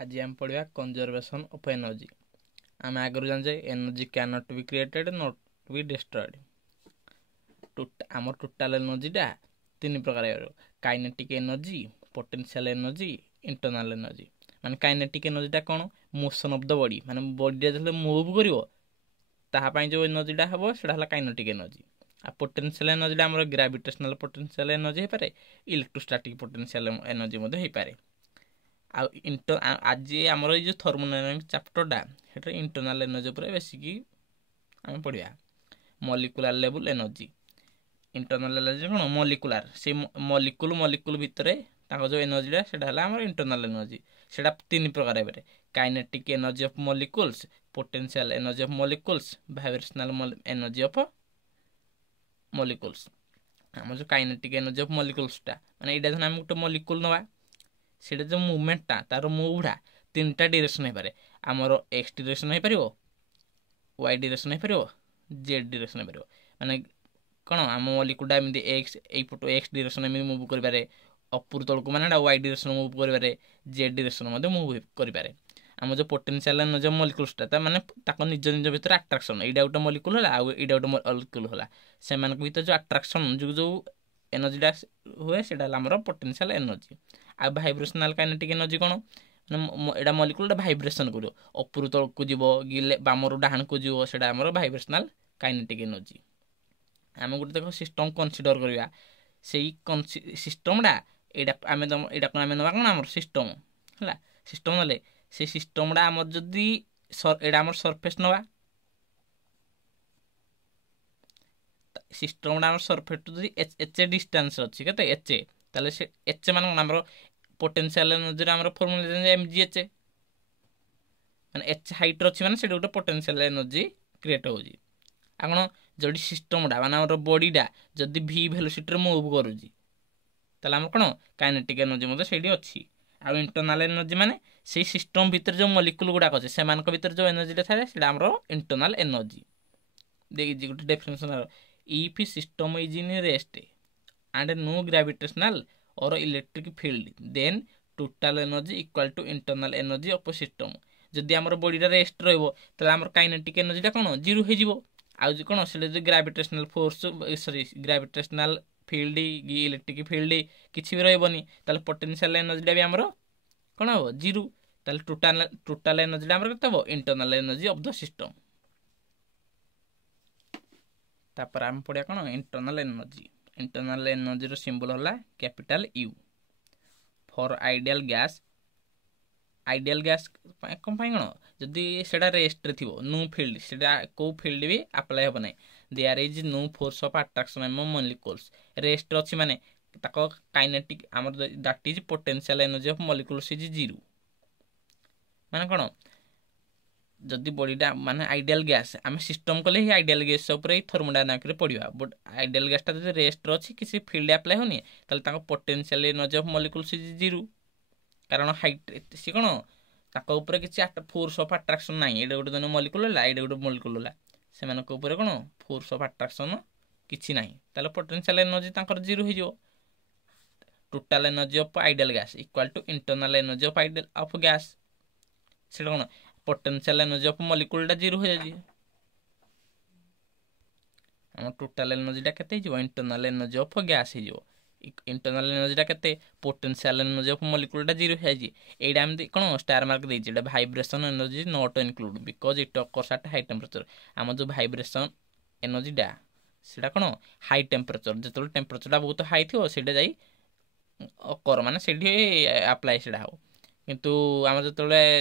आज आम पढ़ा कंजर्वेशन ऑफ एनर्जी। आम आगु जाने energy can not be created not be destroyed. आम टोटाल एनर्जीटा तीन प्रकार kinetic energy, potential energy, internal energy. माने काइनेटिक एनर्जीटा कौन? मोशन ऑफ द बॉडी, माने बॉडी जो मूव कर जो एनर्जीटा हम से काइनेटिक एनर्जी। आ पोटेंशियल एनर्जीटा आम ग्रेविटेशनल पोटेंशियल एनर्जी हो पारे, इलेक्ट्रोस्टैटिक पोटेंशियल एनर्जी हो पारे। आज आमर ये थर्मोडायनामिक्स चैप्टरटा से इंटरनल एनर्जी पर बेसिक आम पढ़ा। Molecular level energy, internal energy कौन? मॉलिक्यूलर, से मॉलिक्यूल भितर जो एनर्जीटा से इंटरनल एनर्जी। से तीन प्रकार है, kinetic energy of molecules, potential energy of molecules, vibrational energy of molecules. आम जो काइनेटिक एनर्जी ऑफ मॉलिक्यूल्सटा माने एटा धन आम गोटे मॉलिक्यूल नवा, से जो मुवमेंटा तार मुवटा तीन टा डायरेक्शन हो पारे। आमर एक्स डायरेक्शन हो पार, वाई डायरेक्शन हो पार, जेड डायरेक्शन हो पार। माने कौन? आम मॉलिक्यूलटा एमती एक्स एपटू एक्स डायरेक्शन एमती मुव कर पारे, अपुर तल को माने वाई डायरेक्शन मुव कर पारे, जेड डायरेक्शन मुव कर पारे। आम जो पोटेंशियल एनर्जी ऑफ मॉलिक्यूल्सटा माने ताको निज निज भितर अट्राक्शन, एटा गोटे मॉलिक्यूल होला आ एटा गोटे मॉलिक्यूल होला, से भितर जो अट्राक्शन जो एनर्जीटा हुए सेटा हमर पोटेंशियल एनर्जी। आ वाइब्रेशनल काइनेटिक एनर्जी कौन? एटा मॉलिक्यूलटा वाइब्रेशन करियो, अपुर तल को जीवो गिले बामरु डाहाण को जीवो, सेटा हमर वाइब्रेशनल काइनेटिक एनर्जी। आम गोटे देख सिस्टम कनसीडर करिया, सेही सिस्टमटा एटा आमे नवा कौन? हमर सिस्टम हला। सिस्टम नले से सिस्टमटा हमर जदी एटा हमर सरफेस नवा, सिस्टमटा हमर सरफेस टू जदी एच डिस्टेंस अछि केते एच, ताले से एच मान हमर पोटेंशियल एनर्जी हमर फॉर्मूला mgh, माने एच हाइट अछि माने सेटा गोटे पोटेंशियल एनर्जी क्रिएट होजी। आ कोन जडी सिस्टमटा माने हमर बॉडीटा जदी v वेलोसिटी रे मूव करूजी, ताले हमर कोन? काइनेटिक एनर्जी मते सेडी अछि। आ इंटरनल एनर्जी माने से सिस्टम भीतर जो मॉलिक्यूल गुडा अछि से मान भीतर जो एनर्जीटा थाए सेटा हमर इंटरनल एनर्जी। देखि गोटे definition, if system is in rest and no gravitational or electric field then total energy equal to internal energy of system। जदि हमर बॉडीटा रेस्ट रहइबो त हमर काइनेटिक एनर्जीटा कोन? जीरो हे जिवो। आ जे कोन से जे gravitational force sorry gravitational field electric field किछि भी रहइबोनी, ताले पोटेंशियल एनर्जीटा भी हमर कोन हो? जीरो। ताले टोटल एनर्जीटा हमर कते हो? Internal energy of the system. तापर हम पढिया कोन? Internal energy. इंटरनल एनर्जी रो सिंबल होला capital U for ideal gas. Ideal gas कम पाई कोन? जदी सेडा रेस्ट रे थिबो, नो फील्ड, सेडा को फील्ड भी अप्लाई हो नै, there is no force of attraction among molecules. Rest अछि माने ताको काइनेटिक हमर that is potential energy of molecules is zero. माने कोन? जदि बॉडीटा माने आइडियल गैस आम सिस्टम कले ही आइडियल गैस ऊपर ही थर्मोडायनामिक्स रे पढ़िया, बट आइडियल गैसटा जदि रेस्ट अछि किसी फील्ड अप्लाई होनी ताले ताको potential energy of molecules is zero. कारण हाइट सी कोन? ताको ऊपर किसी फोर्स ऑफ अट्रैक्शन नाही, एडा गोटे मॉलिक्यूल होला, एडा गोटे मॉलिक्यूल होला, से माने को ऊपर कोन? फोर्स ऑफ अट्रैक्शन किछि नाही, ताले पोटेंशियल एनर्जी ताकर जीरो हो जिवो। Total energy of ideal gas equal to internal energy of ideal of gas. सेटा कोन? पोटेंशियल एनर्जी ऑफ मॉलिक्यूलटा जीरो हो जाई। हम टोटल एनर्जीटा केते हिजो? इंटरनल एनर्जी ऑफ गैस हिजो। इंटरनल एनर्जीटा केते? पोटेंशियल एनर्जी ऑफ मॉलिक्यूलटा जीरो हो जाई। एडा हम कोन? स्टार मार्क देई जेडा vibration energy not include because it occurs at high temperature. हम जो वाइब्रेशन एनर्जीटा सेटा कोन? हाई टेंपरेचर, जेतल टेंपरेचरटा बहुत हाई थियो सेडा जाई ऑकर माने सेडी अप्लाई सेडा हो। किंतु आम जो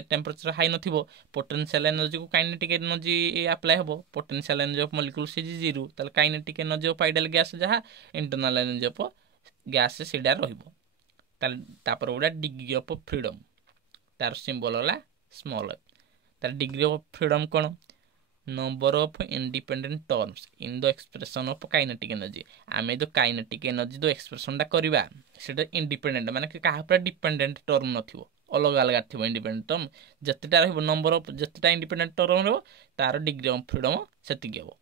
टेम्परेचर हाई नथिबो, पोटेंशियल एनर्जी को काइनेटिक एनर्जी अप्लाई हबो, potential energy of molecules is zero, ताले kinetic energy of ideal gas जहा इंटरनल एनर्जी ऑफ गैस सेडा रहइबो। ताले तापर ओडा डिग्री ऑफ फ्रीडम, तार सिंबल होला स्मॉल। तार डिग्री ऑफ फ्रीडम कोन? Number of independent terms in the expression of kinetic energy. आमे जो काइनेटिक एनर्जी जो एक्सप्रेशनटा करबा सेटा इंडिपेंडेंट माने कहा पर डिपेंडेंट टर्म नथिबो, अलग अलग थी इंडिपेंडेंट टर्म जितेटा नंबर ऑफ जितेटा इंडिपेंडेंट टर्म रो तार डिग्री ऑफ फ्रीडम सेतिक हो।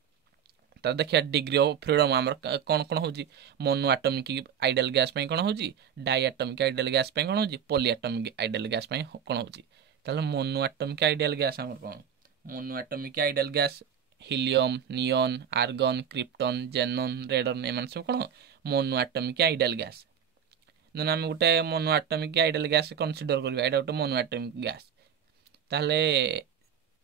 तार देखिया डिग्री ऑफ फ्रीडम हमर कोन कोन होजी? मोनो एटॉमिक आइडियल गैस पे कोन होजी? डाई एटॉमिक आइडियल गैस पे कोन होजी? पॉली एटॉमिक आइडियल गैस पे कोन होजी? ताले मोनो एटॉमिक आइडियल गैस हमर कोन monoatomic ideal gas helium neon argon krypton xenon radon एमान सब कोन मोनो एटॉमिक आइडियल गैस जन हम गुटे monoatomic ideal gas consider करबा एटा गुटे मोनो एटॉमिक गैस ताले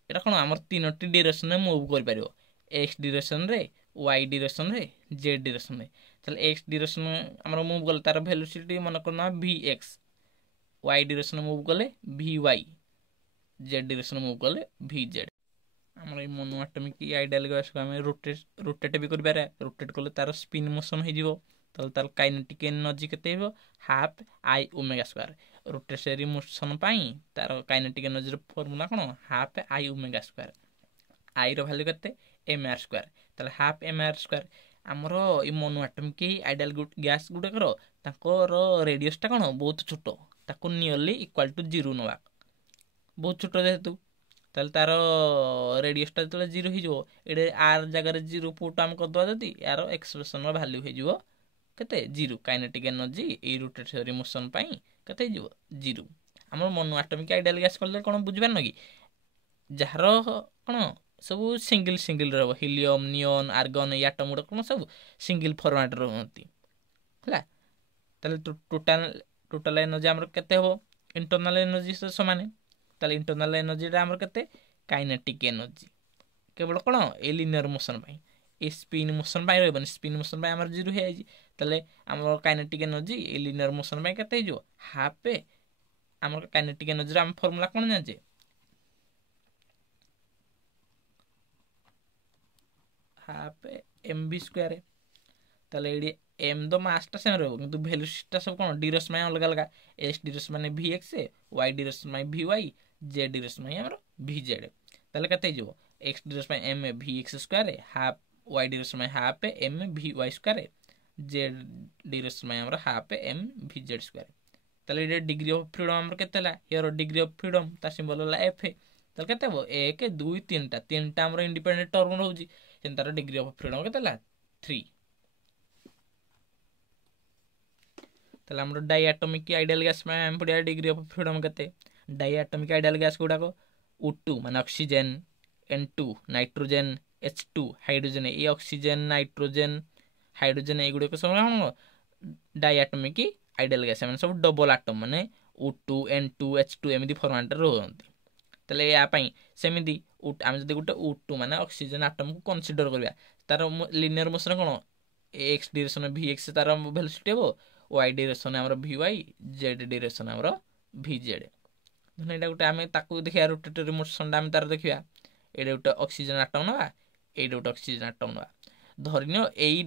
एटा कोन हमर तीनोटी डायरेक्शन में मूव कर पारियो एक्स डायरेक्शन रे वाई डायरेक्शन रे जेड डायरेक्शन रे ताले एक्स डायरेक्शन में हमर मूव गल तार वेलोसिटी मन करना vx वाई डायरेक्शन में मूव गले vy जेड डायरेक्शन में मूव गले vz हमर ई मोनो एटॉमिक आइडियल गैस को हम रोटेट भी कर पारे रोटेट करले तार स्पिन मोशन हो जिवो ताले तार काइनेटिक एनर्जी केते हो half I omega square rotationary motion पाई तार काइनेटिक एनर्जी रो फार्मूला कोन half I omega square I रो वैल्यू केते mr स्क्वायर ताले हाफ mr स्क्वायर हमरो ई मोनो एटॉमिक आइडियल गैस गुडे करो ताको रो रेडियस ता कोन बहुत छोटो ताको नियरली इक्वल टू 0 नवा बहुत छोटो जेतु ताले तार रेडियस ता तले 0 हि जो एडे r जगह रे 0 पुट हम कर दवा जदी यार एक्सप्रेशन रो वैल्यू हे जो केते 0 काइनेटिक एनर्जी ए रोटेटरी मोशन पाई केते जो 0 हमर मोनो एटॉमिक आइडियल गैस करले कोन बुझबा न कि जहारो कोन सब सिंगल सिंगल रहबो हिलियम नियन आर्गन एटम गुड कोन सब सिंगल फॉर्मेट रहंती हला ताले टोटल एनर्जी हमर केते हो इंटरनल एनर्जी से समान ताले इंटरनल एनर्जी रा हमर केते काइनेटिक एनर्जी केवल कोन ए लिनियर मोशन पाई ए स्पिन मोशन पाई रहबन स्पिन मोशन पाई हमर 0 हे आजी ताले हमर काइनेटिक एनर्जी ए लिनियर मोशन पाई केते जो हाफ पे हमर काइनेटिक एनर्जी रा हम फार्मूला कोन जाने हाफ mv स्क्वायर ताले एडी m दो मासटा सेम रहबो किंतु वेलोसिटी सब कोन डायरेक्शन में अलग अलग s डायरेक्शन माने vx y डायरेक्शन माने vy z डायरेक्शन माने हमर vz ताले कते जो x डायरेक्शन में m vx square half y direction में half m vy square z direction में हमर हाफ m vz स्क्वायर ताले एडी डिग्री ऑफ फ्रीडम हमर केतेला हियर डिग्री ऑफ फ्रीडम ता सिंबल होला f ताले केते हो 1 2 3टा हमर इंडिपेंडेंट टर्म रहउजी तार डिग्री ऑफ फ्रीडम केतेला 3 ताले हमर डायटोमिक आइडियल गैस में हम पडिया डिग्री ऑफ फ्रीडम केते डायटोमिक आइडियल गैस गुडा को O2 माने oxygen N2 nitrogen H2 hydrogen ए ऑक्सीजन नाइट्रोजन हाइड्रोजन ए गुडे को सब हम डायटोमिक आइडियल गैस माने सब डबल एटम माने O2 N2 H2 एमिदी फॉर्मेट रहंती ताले या पई सेमिदी आम जदि गोटे O2 माने ऑक्सीजन एटम को कंसीडर करबा तार लिनियर मोशन कोन x डायरेक्शन vx तार वेलोसिटी हो y डायरेक्शन हमर vy z डायरेक्शन हमर vz धने एटा गोटे आमे ताकू देखिया रोटेटरी मोशन दाम तार देखिया एडे गोटे ऑक्सीजन एटम नवा एडे गोटे ऑक्सीजन एटम नवा धरिनो एई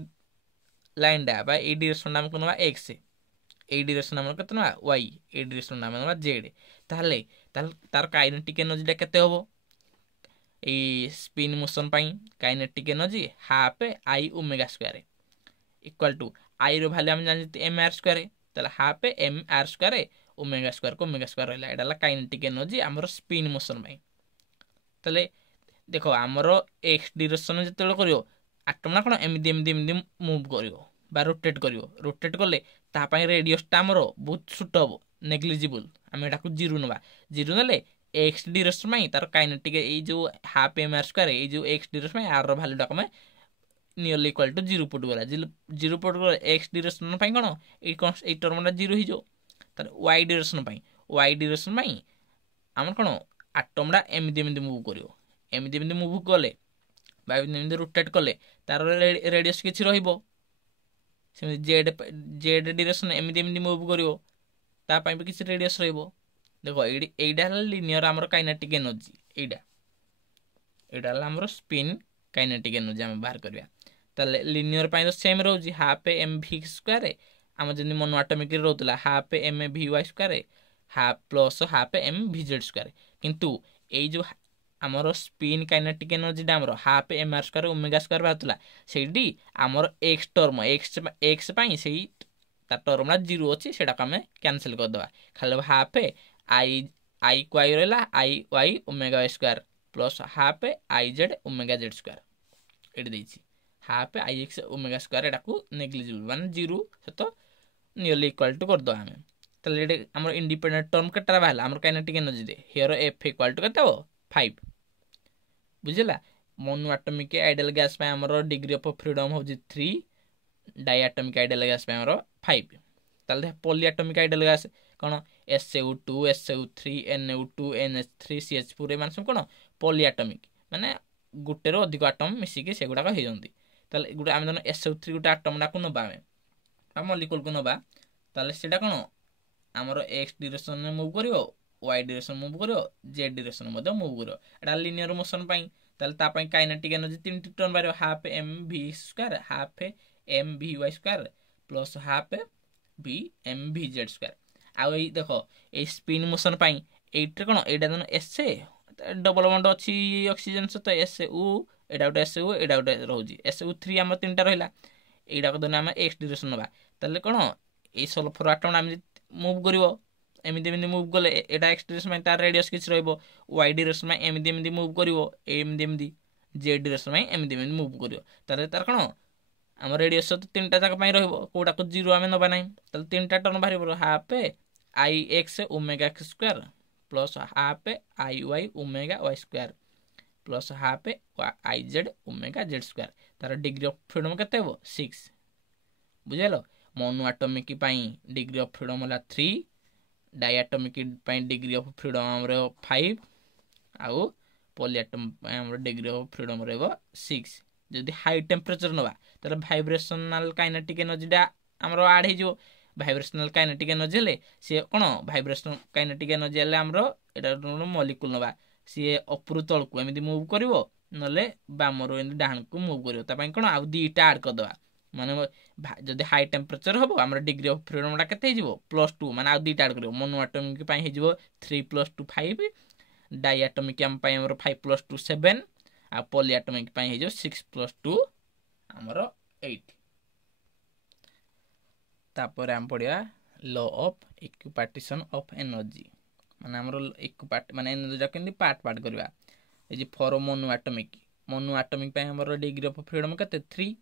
लाइन डा बा ए डायरेक्शन नाम कोनवा x ए डायरेक्शन हमर कत नवा y ए डायरेक्शन नाम नवा z ताले तार काइनेटिक एनर्जी केते होबो ए स्पिन मोशन पाई kinetic energy half I omega square equal to I रो वैल्यू हम जानते mr स्क्वायर ताले half mr square omega square को ओमेगा स्क्वायर रहला एडाला काइनेटिक एनर्जी हमर स्पिन मोशन पाई ताले देखो हमर x डायरेक्शन जतले करियो एटम ना कोन एमदी मूव करियो बा रोटेट करले ता पाई रेडियस ता हमर बहुत छोट हो नेग्लिजिबल हम एटा को 0 नबा 0 नले x डायरेक्शन में तार काइनेटिक ए जो हाफ mr स्क्वायर ए जो x डायरेक्शन में r रो वैल्यू डाक में नियरली इक्वल टू 0 पुट गला 0 पुट गला x डायरेक्शन पई कोन ए टर्म 0 हि जो तार y डायरेक्शन पई y डायरेक्शन में हम कोन एटम डा एमदी मूव करियो एमदी मूव करले बा एमदी रोटेट करले तार रेडियस किछि रहिबो से z डायरेक्शन एमदी मूव करियो ता पई किछि रेडियस रहिबो देखो एडा लिनियर हमर काइनेटिक एनर्जी एडा हमर स्पिन काइनेटिक एनर्जी हम बाहर करबा ताले लिनियर पई तो सेम रहउजी हाफ mv स्क्वायर हम जनी मोनो एटॉमिक रहउतला half m vy square half plus half m vz square किंतु ए जो हमर स्पिन काइनेटिक एनर्जी डा हमर half mr square omega square बातला सेडी हमर x टर्म x पई सेही ता टर्म ना 0 अछि सेडा का हमें कैंसिल कर दबा खाली हाफ आई को आई रहला I Y omega square plus half I Z omega Z square add देछि half I X omega square एटा को नेग्लिजिबल माने 0 से तो नियरली इक्वल टू कर दो हमें ताले एडे हमर इंडिपेंडेंट टर्म केटा बाहला हमर काइनेटिक एनर्जी रे हियर F इक्वल टू केते हो 5 बुझिला मोनो एटॉमिक आइडियल गैस पे हमर डिग्री ऑफ फ्रीडम हो 3 डाई एटॉमिक आइडियल गैस पे हमर 5 ताले पॉली एटॉमिक आइडियल गैस कोन SaO2 SaO3 NO2 NH3 CH4 ए मान सब कोन पॉली एटॉमिक माने गुटे रो अधिक एटम मिसी के सेगुडा का हे जंदी ताले गुटे हम जन SaO3 गुटे एटम डा को नबा में मॉलिक्यूल को नबा ताले सेडा कोन हमर x डायरेक्शन में मूव करियो y डायरेक्शन मूव करियो z डायरेक्शन मध्ये मूव करियो एडा लिनियर मोशन पई ताले ता पई काइनेटिक एनर्जी 3 टर्न बारे half mv² half mvy² plus half bmvz² आ ए देखो ए स्पिन मोशन पई एटे कोन एडा जन SA डबल बॉन्ड अछि ऑक्सीजन से तो SO एडा उडा SO एडा उडा रहउजी SO3 हम तीनटा रहिला एडा को दने हम x डायरेक्शन नबा ताले कोन ए सल्फर एटम हम मूव करिवो एमिति एमिति मूव गले एडा x डायरेक्शन में तार रेडियस किछ रहइबो y डायरेक्शन में एमिति एमिति मूव करिवो एमिति एमिति z डायरेक्शन में एमिति एमिति मूव करिवो तार कोन हम रेडियस तो तीनटा जगह पई रहइबो कोडा को 0 हम नबा नै ताले तीनटा टर्म बाहरी परो half ix omega x square plus half iy omega y square plus half iz omega z square तार डिग्री ऑफ फ्रीडम केते हो 6 बुझेलो मोनो एटॉमिक पई डिग्री ऑफ फ्रीडम होला 3 डाई एटॉमिक पई डिग्री ऑफ फ्रीडम हमरो 5 आउ पॉली एटॉम पई हमरो डिग्री ऑफ फ्रीडम रहबो 6 जदी हाई टेंपरेचर नबा ताले वाइब्रेशनल काइनेटिक एनर्जी डा हमरो ऐड हे जो वाइब्रेशनल काइनेटिक एनर्जी ले से कोन वाइब्रेशनल काइनेटिक एनर्जी ले हमरो एटा मॉलिक्यूल नबा से अपुरु तळ को एमिति मूव करिवो नले बामरो एंड डाहन को मूव करिवो ता पई कोन आ दीटा ऐड कर दवा माने जदी हाई टेंपरेचर हबो हमरो डिग्री ऑफ फ्रीडम डा केते हिजबो +2 माने आ दीटा ऐड करिवो मोनो एटॉमिक पई हिजबो 3 + 2 5 डाई एटॉमिक हम पई हमरो 5 + 2 7 आ पॉली एटॉमिक पई हिजो 6 + 2 हमरो 8 तापर हम पढ़िया law of equipartition of energy माने हमरो इक्विपार्ट माने एनर्जी जा केंदी पार्ट पार्ट करबा ए जे फॉर मोनो एटॉमिक पे हमरो डिग्री ऑफ फ्रीडम केते 3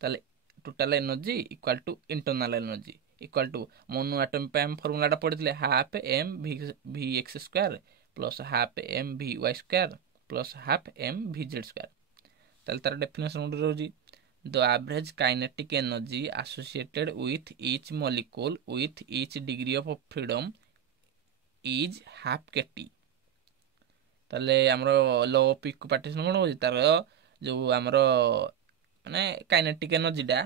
ताले total energy equal to internal energy equal to monoatomic पे हम फार्मूला पढ़ितले half mvx² plus half mvy² plus half mvz² ताले तार डेफिनेशन रोजी the average kinetic energy associated with each molecule with each degree of freedom is half kT ताले हमरो law of equipartition कोन होई तार जो हमरो माने काइनेटिक एनर्जी डा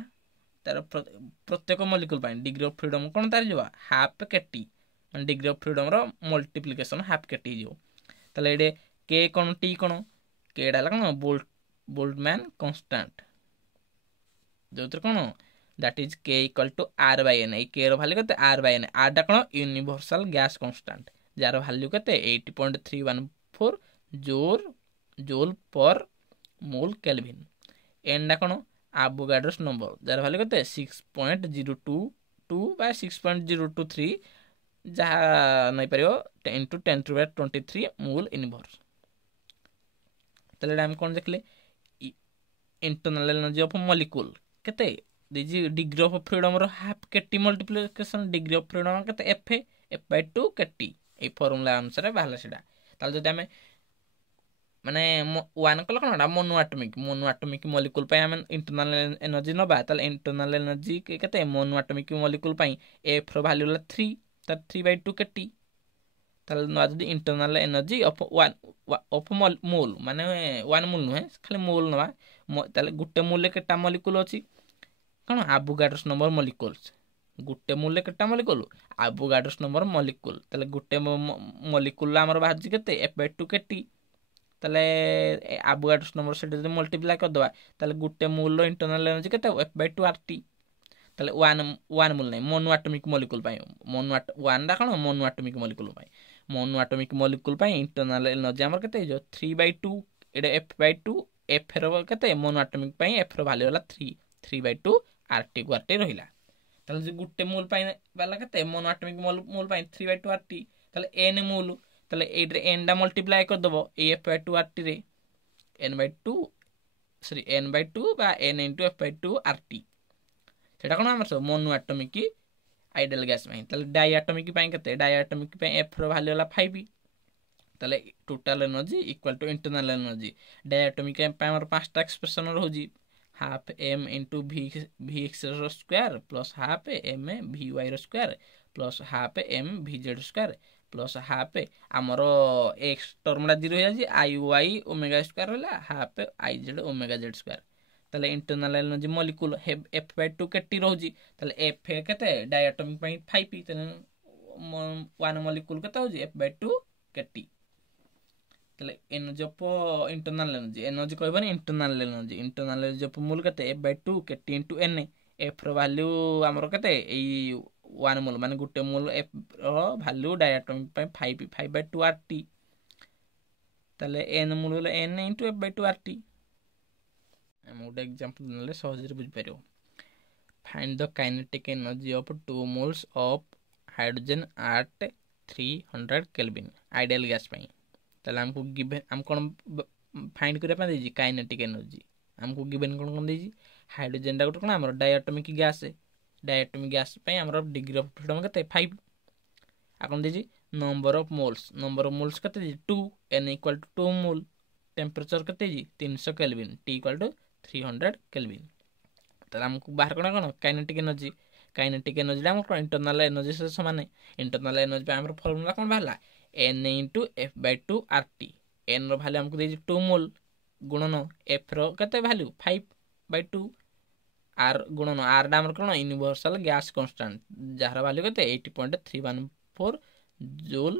तार प्रत्येक मॉलिक्यूल पई डिग्री ऑफ फ्रीडम कोन तार जो हाफ kT माने डिग्री ऑफ फ्रीडम रो मल्टीप्लिकेशन हाफ kT जो ताले एडे k कोन t कोन k डाला कोन बोल्ट्जमैन कांस्टेंट जो तो कोन that is k equal to r/n ए k रो वैल्यू कते r/n r डा कोन यूनिवर्सल गैस कांस्टेंट जार वैल्यू कते 80.314 joule per mole kelvin n डा कोन एवोगाड्रोस नंबर जार वैल्यू कते 6.022 बाय 6.023 जहा नै परियो 10 to 10⁻23 मोल इनवर्स तले हम कोन देखले इंटरनल एनर्जी ऑफ मॉलिक्यूल केते दिजी डिग्री ऑफ फ्रीडम रो half kT multiplication degree of freedom केते f/2 kT ए फार्मूला अनुसार बाहला सेडा ताल जदि हमें माने 1 कल कोनडा मोनो एटॉमिक मॉलिक्यूल पय हम इंटरनल एनर्जी नबा ताल इंटरनल एनर्जी केते मोनो एटॉमिक मॉलिक्यूल पय f रो वैल्यू ला 3 त 3/2 kT ताल न जदि इंटरनल एनर्जी ऑफ 1 मोल माने 1 मोल न खाली मोल नबा ताले गुटे मोल केटा मॉलिक्यूल अछि कोन एवोगाड्रोस नंबर मॉलिक्यूल्स गुटे मोल केटा मॉलिक्यूल एवोगाड्रोस नंबर मॉलिक्यूल ताले गुटे मॉलिक्यूल हमर बाहर जी केते f/2 kT ताले एवोगाड्रोस नंबर से जदि मल्टीप्लाई कर दबा ताले गुटे मोल रो इंटरनल एनर्जी केते f/2 RT ताले 1 मोल नै मोनो एटॉमिक मॉलिक्यूल पय मोनो 1 डा कोन मोनो एटॉमिक मॉलिक्यूल पय मोनो एटॉमिक मॉलिक्यूल पय इंटरनल एनर्जी हमर केते जो 3/2 एडे f/2 f रो केते मोनो एटॉमिक पय f रो वैल्यू होला 3/2 RT को RT रहिला ताले जे गुटे मोल पय वाला केते मोनो एटॉमिक मोल पय 3/2 RT ताले n मोल ताले एडरे n डा मल्टीप्लाई कर दबो f/2 RT रे n/2 बा n * f/2 RT सेटा कोन हमर मोनो एटॉमिक आइडियल गैस ताले डायटोमिक केते डायटोमिक एफ रो वैल्यू होला 5 ताले total energy equal to internal energy diatomic हमर पांचटा एक्सप्रेशन रहउजी half m into v x square plus half m v y square plus half m v z square plus half आमर X टर्मटा 0 हो जाए आई वाई ओमेगा स्क्वायर रहा half I Z omega Z square ताले internal energy molecule F by 2 केटी रहउजी ताले F केते diatomic 5 ताले 1 molecule केते होजी एफ बाय 2 केटी ताले एनर्जी ऑफ इंटरनल एनर्जी कहबनी इंटरनल एनर्जी ऑफ मोल केते F by 2 KT into N F रो value हमर केते एई 1 मोल माने गुटे मोल एफ रो वैल्यू डायटोमिक 5 बाय 2 आरटी ताले एन मोल होला N into F by 2 RT हम गोटे एग्जांपल नले सहज बुझ पारियो find the kinetic energy of 2 moles of hydrogen at 300 kelvin ideal gas पई ताले हमको गिवन हम कोन फाइंड करे पा देजी काइनेटिक एनर्जी हमको गिवन कोन देजी हाइड्रोजन डा गोटे कोन हमर डायटोमिक गैस डायटोमिक गैस पई हमर डिग्री ऑफ फ्रीडम केते 5 आ कोन देजी नंबर ऑफ मोल्स केते देजी 2 n equal to 2 mole temperature केते जी 300 kelvin t equal to 300 kelvin ताले हमको बाहर कोन काइनेटिक एनर्जी हमर इंटरनल एनर्जी से समान इंटरनल एनर्जी पे हमर फार्मूला कोन बाहला n into f by 2 rt n रो वैल्यू हमको देजी 2 मोल गुणन f रो केते वैल्यू 5 by 2 r गुणन r डा हमर कोन यूनिवर्सल गैस कांस्टेंट जहार वैल्यू केते 80.314 joule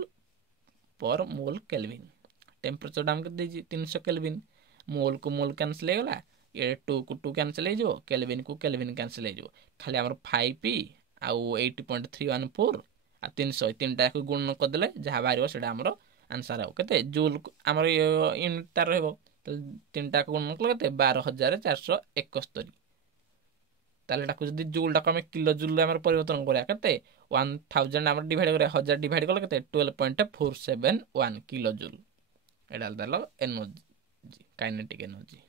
per mole kelvin temperature डाम के देजी 300 केल्विन मोल को मोल कैंसिल हो गला ये 2 को 2 कैंसिल हो केल्विन को केल्विन कैंसिल हो खाली हमर 5p आ 80.314 आ 300 तीनटा को गुणन कर देले जहा बारियो सेडा हमर आंसर हो केते जूल हमर यूनिट तार रहबो त तीनटा को गुणन कर केते 12471 ताले डाको जदी जूल डाको हम किलो जूल हमर परिवर्तन करिया केते 1000 हमर डिवाइड करिया 1000 डिवाइड करले केते 12.471 किलो जूल एडाल दालो एनर्जी काइनेटिक एनर्जी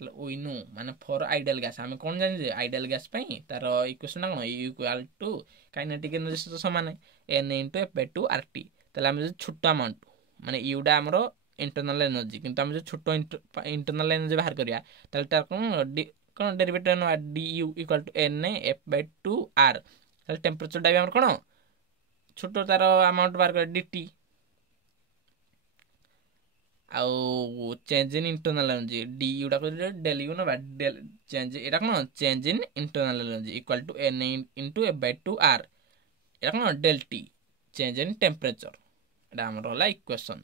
तले ओइनो माने फॉर आइडियल गैस हम कोन जानि जे आइडियल गैस पई तार इक्वेशन कोन u equal to kinetic energy से समान n * f / 2 rt तले हम जे छोटो अमाउंट माने u डा हमरो इंटरनल एनर्जी किंतु हम जे छोटो इंटरनल एनर्जी बाहर करिया तले तार कोन डेरिवेटिव न du equal to n f / 2 r तले टेंपरेचर डा हमर कोन छोटो तार अमाउंट बाहर कर dt आउ change in internal energy du डा को डेल u न डेल चेंज एटा कोन change in internal energy equal to n * f / 2 r एटा कोन del t change in temperature एटा हमर होला इक्वेशन